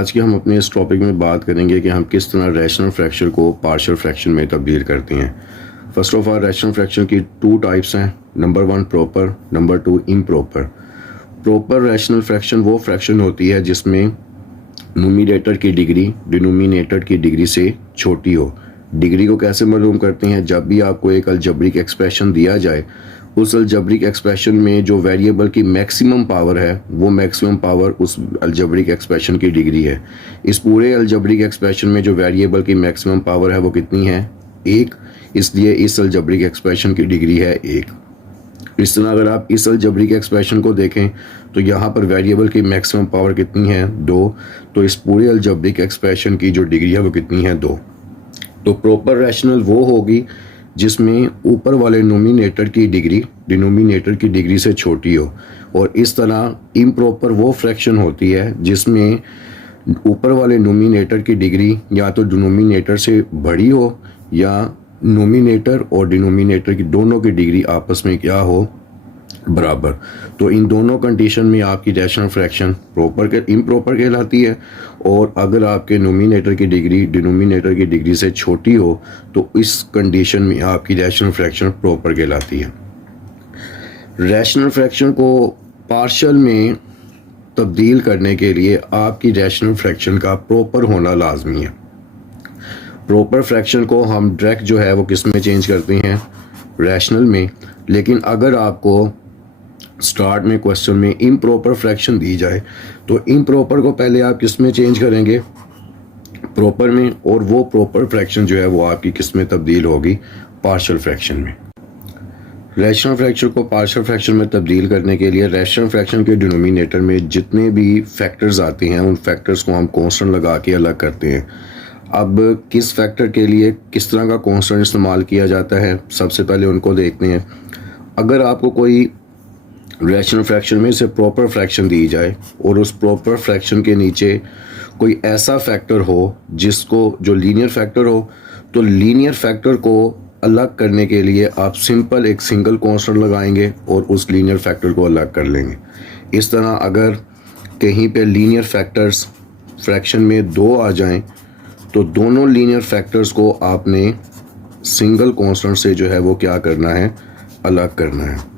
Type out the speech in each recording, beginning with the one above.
आज के हम अपने इस टॉपिक में बात करेंगे कि हम किस तरह रैशनल फ्रैक्शन को पार्शियल फ्रैक्शन में तब्दील करते हैं। First of all rational fraction की टू टाइप्स हैं, number one proper, number two improper. Proper rational fraction वो फ्रैक्शन होती है जिसमें न्यूमरेटर की डिग्री डिनोमिनेटर की डिग्री से छोटी हो। डिग्री को कैसे मालूम करते हैं? जब भी आपको एक अलजेब्रिक एक्सप्रेशन दिया जाए, उस अलजेब्रिक एक्सप्रेशन में जो वेरिएबल की मैक्सिमम पावर है वो मैक्सिमम पावर उस अलजेब्रिक एक्सप्रेशन की डिग्री है। इस पूरे अलजेब्रिक एक्सप्रेशन में जो वेरिएबल की मैक्सिमम पावर है वो कितनी है? 1। इसलिए इस अलजेब्रिक एक्सप्रेशन की डिग्री है 1। इस तरह अगर आप इस अलजेब्रिक एक्सप्रेशन को देखें तो यहाँ पर वेरिएबल की मैक्सिमम पावर कितनी है? 2। तो इस पूरे अलजेब्रिक एक्सप्रेशन की जो डिग्री है वो कितनी है? 2। तो प्रॉपर रैशनल वो होगी जिसमें ऊपर वाले नोमिनेटर की डिग्री डिनोमिनेटर की डिग्री से छोटी हो, और इस तरह इम्प्रॉपर वो फ्रैक्शन होती है जिसमें ऊपर वाले नोमिनेटर की डिग्री या तो डिनोमिनेटर से बड़ी हो या नोमिनेटर और डिनोमिनेटर की दोनों की डिग्री आपस में क्या हो? बराबर। तो इन दोनों कंडीशन में आपकी रैशनल फ्रैक्शन प्रॉपर के इम्प्रॉपर कहलाती है, और अगर आपके नोमिनेटर की डिग्री डिनोमिनेटर की डिग्री से छोटी हो तो इस कंडीशन में आपकी रैशनल फ्रैक्शन प्रॉपर कहलाती है। रैशनल फ्रैक्शन को पार्शियल में तब्दील करने के लिए आपकी रैशनल फ्रैक्शन का प्रॉपर होना लाजमी है। प्रॉपर फ्रैक्शन को हम डायरेक्ट जो है वो किस में चेंज करते हैं? रैशनल में। लेकिन अगर आपको स्टार्ट में क्वेश्चन में इम्प्रॉपर फ्रैक्शन दी जाए तो इम्प्रॉपर को पहले आप किस में चेंज करेंगे? प्रॉपर में, और वो प्रॉपर फ्रैक्शन जो है वो आपकी किस में तब्दील होगी? पार्शियल फ्रैक्शन में। रैशनल फ्रैक्शन को पार्शियल फ्रैक्शन में तब्दील करने के लिए रैशनल फ्रैक्शन के डिनोमिनेटर में जितने भी फैक्टर्स आते हैं उन फैक्टर्स को हम कांस्टेंट लगा के अलग करते हैं। अब किस फैक्टर के लिए किस तरह का कांस्टेंट इस्तेमाल किया जाता है, सबसे पहले उनको देखते हैं। अगर आपको कोई रैशनल फ्रैक्शन में से प्रॉपर फ्रैक्शन दी जाए और उस प्रॉपर फ्रैक्शन के नीचे कोई ऐसा फैक्टर हो जिसको जो लीनियर फैक्टर हो, तो लीनियर फैक्टर को अलग करने के लिए आप सिंपल एक सिंगल कांस्टेंट लगाएंगे और उस लीनियर फैक्टर को अलग कर लेंगे। इस तरह अगर कहीं पे लीनियर फैक्टर्स फ्रैक्शन में 2 आ जाएं तो दोनों लीनियर फैक्टर्स को आपने सिंगल कांस्टेंट से जो है वो क्या करना है? अलग करना है।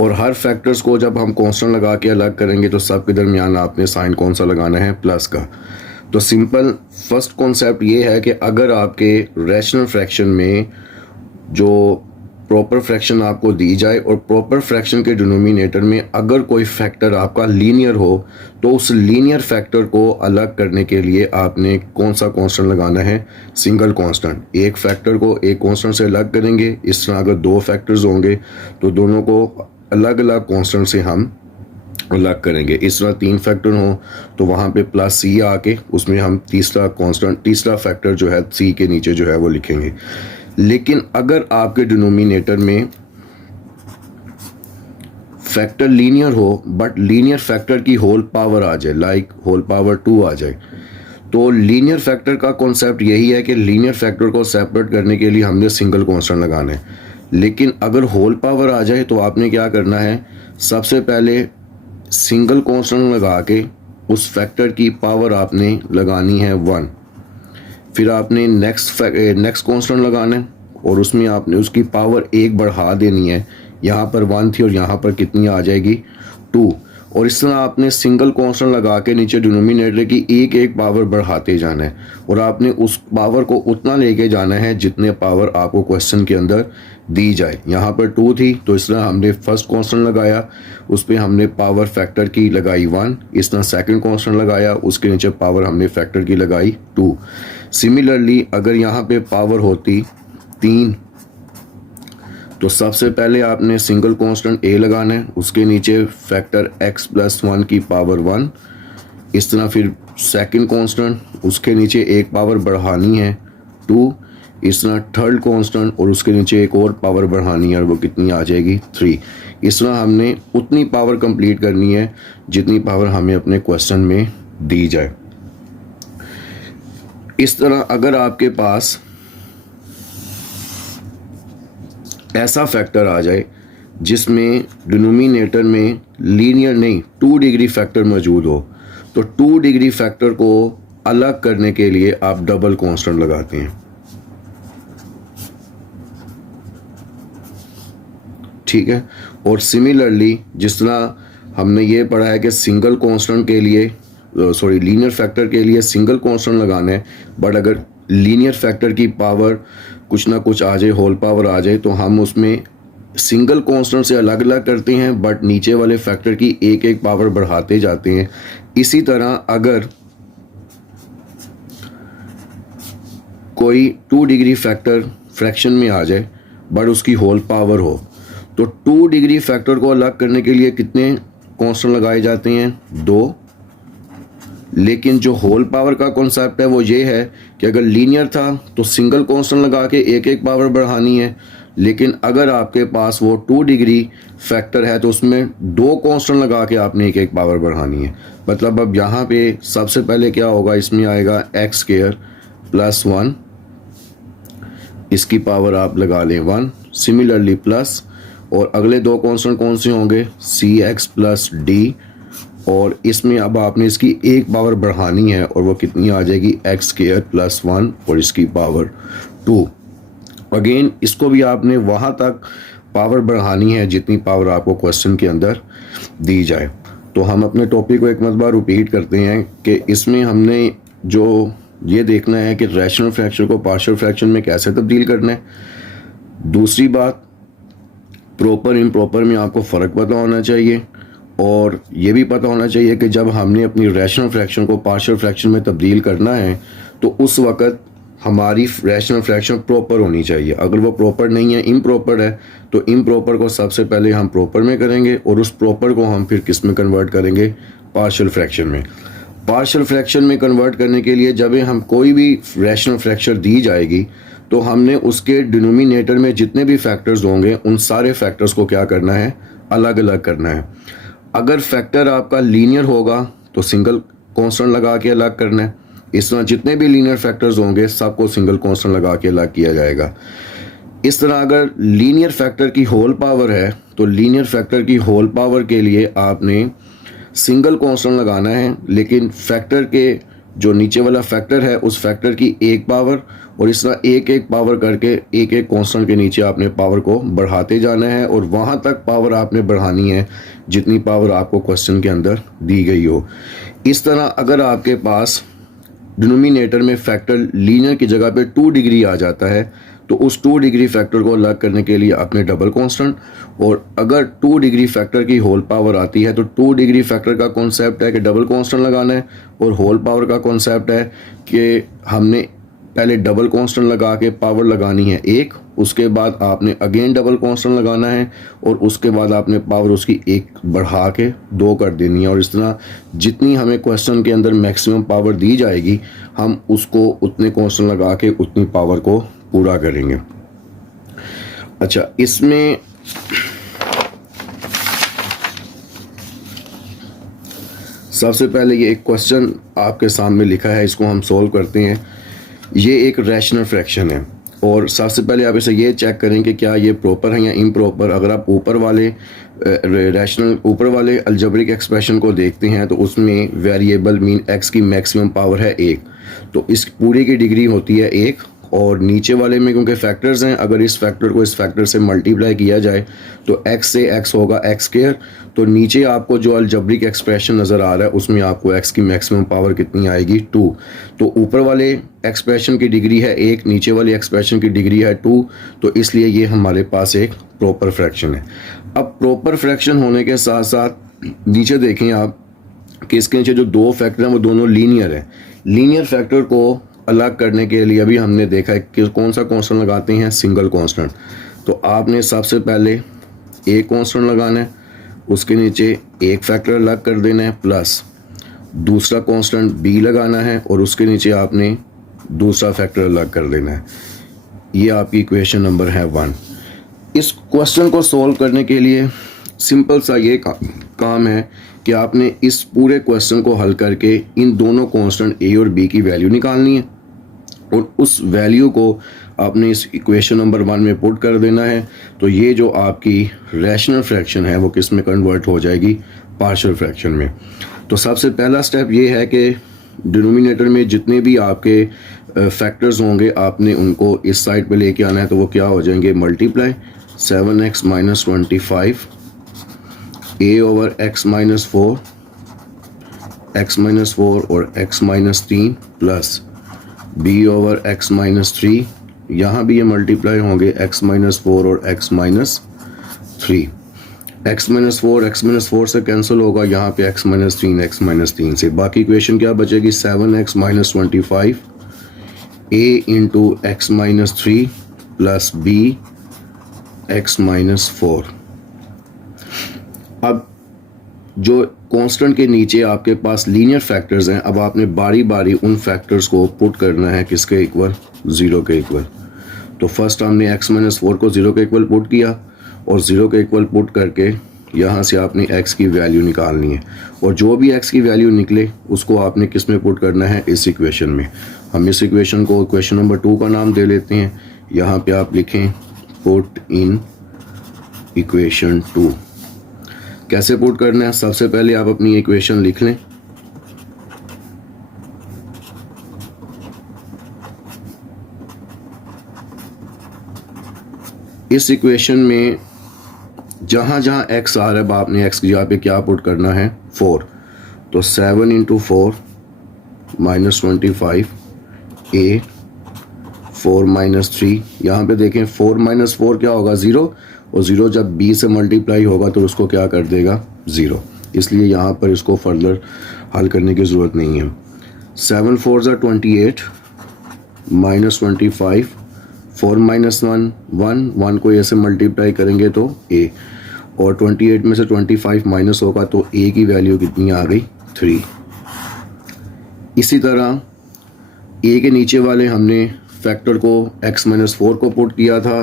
और हर फैक्टर्स को जब हम कांस्टेंट लगा के अलग करेंगे तो सब के दरमियान आपने साइन कौन सा लगाना है? प्लस का। तो सिंपल फर्स्ट कॉन्सेप्ट ये है कि अगर आपके रैशनल फ्रैक्शन में जो प्रॉपर फ्रैक्शन आपको दी जाए और प्रॉपर फ्रैक्शन के डिनोमिनेटर में अगर कोई फैक्टर आपका लीनियर हो तो उस लीनियर फैक्टर को अलग करने के लिए आपने कौन सा कांस्टेंट लगाना है? Single constant. एक फैक्टर को एक कांस्टेंट से अलग करेंगे। इस तरह अगर 2 फैक्टर्स होंगे तो दोनों को अलग अलग कांस्टेंट से हम अलग करेंगे। इस तरह 3 फैक्टर हों तो वहाँ पे प्लस सी आके उसमें हम तीसरा कांस्टेंट तीसरा फैक्टर जो है सी के नीचे जो है वो लिखेंगे। लेकिन अगर आपके डिनोमिनेटर में फैक्टर लीनियर हो बट लीनियर फैक्टर की होल पावर आ जाए, लाइक होल पावर 2 आ जाए, तो लीनियर फैक्टर का कॉन्सेप्ट यही है कि लीनियर फैक्टर को सेपरेट करने के लिए हमने सिंगल कांस्टेंट लगाना है। लेकिन अगर होल पावर आ जाए तो आपने क्या करना है? सबसे पहले सिंगल कांस्टेंट लगा के उस फैक्टर की पावर आपने लगानी है 1। फिर आपने नेक्स्ट कांस्टेंट लगाना है और उसमें आपने उसकी पावर 1 बढ़ा देनी है। यहाँ पर 1 थी और यहाँ पर कितनी आ जाएगी? 2। और इस तरह आपने सिंगल कांस्टेंट लगा के नीचे डिनोमिनेटर की एक एक पावर बढ़ाते जाना है, और आपने उस पावर को उतना लेके जाना है जितने पावर आपको क्वेश्चन के अंदर दी जाए। यहाँ पर 2 थी तो इस तरह हमने फर्स्ट कांस्टेंट लगाया, उस पर हमने पावर फैक्टर की लगाई 1। इस तरह सेकंड कांस्टेंट लगाया, उसके नीचे पावर हमने फैक्टर की लगाई 2। सिमिलरली अगर यहाँ पे पावर होती 3 तो सबसे पहले आपने सिंगल कांस्टेंट ए लगाना है, उसके नीचे फैक्टर x प्लस 1 की पावर 1। इस तरह फिर सेकंड कांस्टेंट, उसके नीचे एक पावर बढ़ानी है 2। इस तरह थर्ड कांस्टेंट और उसके नीचे एक और पावर बढ़ानी है और वो कितनी आ जाएगी? 3। इस तरह हमने उतनी पावर कंप्लीट करनी है जितनी पावर हमें अपने क्वेश्चन में दी जाए। इस तरह अगर आपके पास ऐसा फैक्टर आ जाए जिसमें डिनोमिनेटर में लीनियर नहीं 2 डिग्री फैक्टर मौजूद हो, तो 2 डिग्री फैक्टर को अलग करने के लिए आप डबल कांस्टेंट लगाते हैं, ठीक है। और सिमिलरली जिस तरह हमने ये पढ़ा है कि सिंगल कांस्टेंट के लिए लीनियर फैक्टर के लिए सिंगल कांस्टेंट लगाना है, बट अगर लीनियर फैक्टर की पावर कुछ ना कुछ आ जाए, होल पावर आ जाए, तो हम उसमें सिंगल कांस्टेंट से अलग अलग करते हैं, बट नीचे वाले फैक्टर की एक एक पावर बढ़ाते जाते हैं। इसी तरह अगर कोई 2 डिग्री फैक्टर फ्रैक्शन में आ जाए बट उसकी होल पावर हो, तो 2 डिग्री फैक्टर को अलग करने के लिए कितने कांस्टेंट लगाए जाते हैं? 2। लेकिन जो होल पावर का कॉन्सेप्ट है वो ये है कि अगर लीनियर था तो सिंगल कांस्टेंट लगा के एक एक पावर बढ़ानी है, लेकिन अगर आपके पास वो 2 डिग्री फैक्टर है तो उसमें 2 कांस्टेंट लगा के आपने एक एक पावर बढ़ानी है। मतलब अब यहाँ पे सबसे पहले क्या होगा, इसमें आएगा एक्स स्क्वायर प्लस 1, इसकी पावर आप लगा लें 1, सिमिलरली प्लस, और अगले 2 कांस्टेंट कौन से होंगे? सी एक्स प्लस डी, और इसमें अब आपने इसकी एक पावर बढ़ानी है और वो कितनी आ जाएगी? एक्स स्क्वायर प्लस 1 और इसकी पावर 2। अगेन इसको भी आपने वहाँ तक पावर बढ़ानी है जितनी पावर आपको क्वेश्चन के अंदर दी जाए। तो हम अपने टॉपिक को एक मरतबा रिपीट करते हैं कि इसमें हमने जो ये देखना है कि रैशनल फ्रैक्शन को पार्शियल फ्रैक्शन में कैसे तब्दील करना है। दूसरी बात, प्रॉपर इम्प्रॉपर में आपको फ़र्क पता होना चाहिए, और ये भी पता होना चाहिए कि जब हमने अपनी रैशनल फ्रैक्शन को पार्शियल फ्रैक्शन में तब्दील करना है तो उस वक़्त हमारी रैशनल फ्रैक्शन प्रॉपर होनी चाहिए। अगर वो प्रॉपर नहीं है, इम्प्रॉपर है, तो इम्प्रॉपर को सबसे पहले हम प्रॉपर में करेंगे और उस प्रॉपर को हम फिर किस में कन्वर्ट करेंगे? पार्शियल फ्रैक्शन में। पार्शियल फ्रैक्शन में कन्वर्ट करने के लिए जब हम कोई भी रैशनल फ्रैक्शन दी जाएगी तो हमने उसके डिनोमिनेटर में जितने भी फैक्टर्स होंगे उन सारे फैक्टर्स को क्या करना है? अलग अलग करना है। अगर फैक्टर आपका लीनियर होगा तो सिंगल कांस्टेंट लगा के अलग करना है। इस तरह जितने भी लीनियर फैक्टर्स होंगे सबको सिंगल कांस्टेंट लगा के अलग किया जाएगा। इस तरह अगर लीनियर फैक्टर की होल पावर है तो लीनियर फैक्टर की होल पावर के लिए आपने सिंगल कांस्टेंट लगाना है, लेकिन फैक्टर के जो नीचे वाला फैक्टर है उस फैक्टर की एक पावर, और इस तरह एक एक पावर करके एक एक कांस्टेंट के नीचे आपने पावर को बढ़ाते जाना है, और वहाँ तक पावर आपने बढ़ानी है जितनी पावर आपको क्वेश्चन के अंदर दी गई हो। इस तरह अगर आपके पास डिनोमिनेटर में फैक्टर लीनियर की जगह पे 2 डिग्री आ जाता है तो उस 2 डिग्री फैक्टर को अलग करने के लिए आपने डबल कांस्टेंट, और अगर 2 डिग्री फैक्टर की होल पावर आती है तो 2 डिग्री फैक्टर का कॉन्सेप्ट है कि डबल कांस्टेंट लगाना है, और होल पावर का कॉन्सेप्ट है कि हमने पहले डबल कांस्टेंट लगा के पावर लगानी है 1, उसके बाद आपने अगेन डबल कांस्टेंट लगाना है और उसके बाद आपने पावर उसकी 1 बढ़ा के 2 कर देनी है। और इस तरह जितनी हमें क्वेश्चन के अंदर मैक्सिमम पावर दी जाएगी हम उसको उतने कांस्टेंट लगा के उतनी पावर को पूरा करेंगे। अच्छा, इसमें सबसे पहले ये एक क्वेश्चन आपके सामने लिखा है, इसको हम सोल्व करते हैं। ये एक रैशनल फ्रैक्शन है और सबसे पहले आप इसे ये चेक करें कि क्या ये प्रॉपर है या इम्प्रॉपर। अगर आप ऊपर वाले अलजेब्रिक एक्सप्रेशन को देखते हैं तो उसमें वेरिएबल मीन एक्स की मैक्सिमम पावर है 1, तो इस पूरे की डिग्री होती है 1, और नीचे वाले में क्योंकि फैक्टर्स हैं, अगर इस फैक्टर को इस फैक्टर से मल्टीप्लाई किया जाए तो x से x होगा एक्स स्क्वायर, तो नीचे आपको जो अलजेब्रिक एक्सप्रेशन नज़र आ रहा है उसमें आपको x की मैक्सिमम पावर कितनी आएगी? 2। तो ऊपर वाले एक्सप्रेशन की डिग्री है 1, नीचे वाली एक्सप्रेशन की डिग्री है 2, तो इसलिए ये हमारे पास एक प्रॉपर फ्रैक्शन है। अब प्रॉपर फ्रैक्शन होने के साथ साथ नीचे देखें आप कि इसके नीचे जो 2 फैक्टर हैं वो दोनों लीनियर हैं। लीनियर फैक्टर को अलग करने के लिए अभी हमने देखा है कि कौन सा कांस्टेंट लगाते हैं? Single constant. तो आपने सबसे पहले एक कांस्टेंट लगाना है, उसके नीचे एक फैक्टर अलग कर देना है, प्लस दूसरा कांस्टेंट b लगाना है और उसके नीचे आपने दूसरा फैक्टर अलग कर देना है। ये आपकी इक्वेशन नंबर है 1। इस क्वेश्चन को सॉल्व करने के लिए सिंपल सा ये काम है कि आपने इस पूरे क्वेश्चन को हल करके इन दोनों कांस्टेंट a और b की वैल्यू निकालनी है और उस वैल्यू को आपने इस इक्वेशन नंबर 1 में पुट कर देना है। तो ये जो आपकी रैशनल फ्रैक्शन है वो किस में कन्वर्ट हो जाएगी? पार्शियल फ्रैक्शन में। तो सबसे पहला स्टेप ये है कि डिनोमिनेटर में जितने भी आपके फैक्टर्स होंगे आपने उनको इस साइड पे लेके आना है, तो वो क्या हो जाएंगे, multiply 7x minus 25 a over x minus 4 x minus 4 और x minus 3 plus b over x minus 3, यहाँ भी ये मल्टीप्लाई होंगे x माइनस 4 और x माइनस 3, x माइनस 4 से कैंसिल होगा, यहाँ पे x माइनस 3 x माइनस 3 से, बाकी इक्वेशन क्या बचेगी, 7x minus 25 a into x minus 3 plus b x minus 4। अब जो कांस्टेंट के नीचे आपके पास लीनियर फैक्टर्स हैं, अब आपने बारी बारी उन फैक्टर्स को पुट करना है किसके इक्वल, 0 के इक्वल। तो फर्स्ट हमने x माइनस 4 को 0 के इक्वल पुट किया और 0 के इक्वल पुट करके यहाँ से आपने x की वैल्यू निकालनी है, और जो भी x की वैल्यू निकले उसको आपने किस में पुट करना है, इस इक्वेशन में। हम इस इक्वेशन को इक्वेशन नंबर 2 का नाम दे लेते हैं। यहाँ पे आप लिखें पुट इन इक्वेशन 2। कैसे पुट करना है, सबसे पहले आप अपनी इक्वेशन लिख लें। इस इक्वेशन में जहां जहां x आ रहा है आपने x की जगह पे क्या पुट करना है, 4। तो 7 इंटू 4 माइनस 25 a 4 माइनस 3, यहाँ पे देखें 4 माइनस 4 क्या होगा, 0, और 0 जब b से मल्टीप्लाई होगा तो उसको क्या कर देगा, 0, इसलिए यहाँ पर इसको फर्दर हल करने की ज़रूरत नहीं है। 7 4 ज़ा 28 माइनस 25, 4 माइनस 1 1 को a से मल्टीप्लाई करेंगे तो a, और 28 में से 25 माइनस होगा तो a की वैल्यू कितनी आ गई, 3। इसी तरह a के नीचे वाले हमने फैक्टर को x माइनस 4 को पुट किया था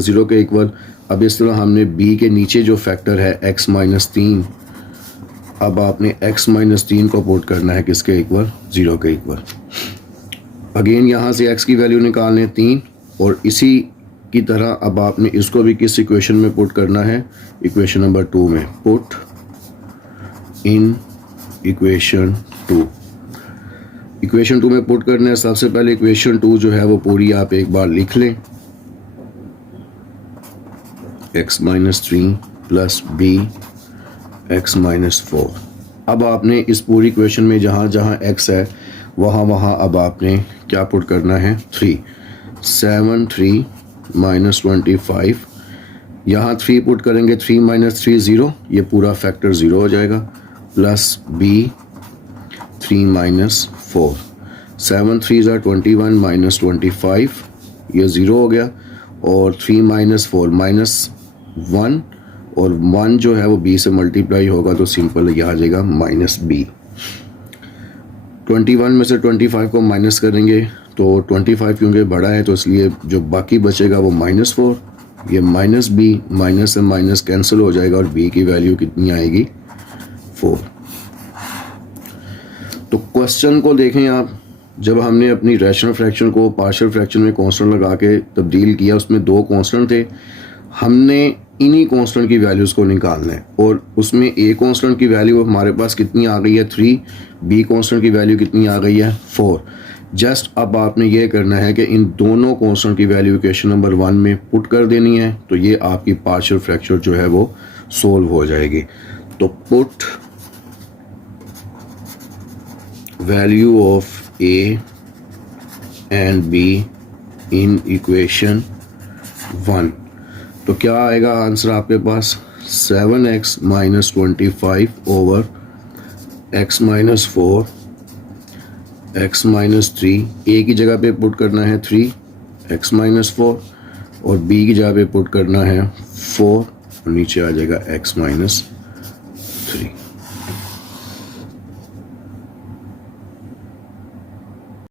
0 के इक्वल। अब इस तरह हमने b के नीचे जो फैक्टर है x माइनस 3, अब आपने x माइनस 3 को पुट करना है किसके इक्वल, 0 के इक्वल। अगेन यहाँ से x की वैल्यू निकालने 3, और इसी की तरह अब आपने इसको भी किस इक्वेशन में पुट करना है, इक्वेशन नंबर 2 में। पुट इन इक्वेशन 2, इक्वेशन 2 में पुट करना है। सबसे पहले इक्वेशन 2 जो है वो पूरी आप एक बार लिख लें, x minus 3 plus b x minus 4। अब आपने इस पूरी इक्वेशन में जहाँ जहाँ x है वहाँ वहाँ अब आपने क्या पुट करना है, 3। 7 3 माइनस 25, यहाँ 3 पुट करेंगे, 3 माइनस 3 0, ये पूरा फैक्टर 0 हो जाएगा, प्लस b 3 माइनस 4। 7 3 ज़ा 21 माइनस 25, ये 0 हो गया, और 3 माइनस 4 माइनस 1, और 1 जो है वो b से मल्टीप्लाई होगा तो सिंपल यह आ जाएगा माइनस b। 21 में से 25 को माइनस करेंगे तो 25 क्योंकि बड़ा है तो इसलिए जो बाकी बचेगा वो माइनस 4, ये माइनस b, माइनस से माइनस कैंसिल हो जाएगा और b की वैल्यू कितनी आएगी, 4। तो क्वेश्चन को देखें आप, जब हमने अपनी रैशनल फ्रैक्शन को पार्शियल फ्रैक्शन में कांस्टेंट लगा के तब्दील किया, उसमें 2 कांस्टेंट थे, हमने इन्हीं कांस्टेंट की वैल्यूज़ को निकालना है, और उसमें a कांस्टेंट की वैल्यू हमारे पास कितनी आ गई है, 3, b कांस्टेंट की वैल्यू कितनी आ गई है, 4। जस्ट अब आपने ये करना है कि इन दोनों कांस्टेंट की वैल्यू इक्वेशन नंबर 1 में पुट कर देनी है, तो ये आपकी पार्शियल फ्रैक्शन जो है वो सोल्व हो जाएगी। तो put value of a and b in equation 1, तो क्या आएगा आंसर आपके पास, 7x minus 25 over x minus 4 x minus 3, a की जगह पे पुट करना है 3 x माइनस 4, और b की जगह पे पुट करना है 4, और नीचे आ जाएगा x माइनस 3।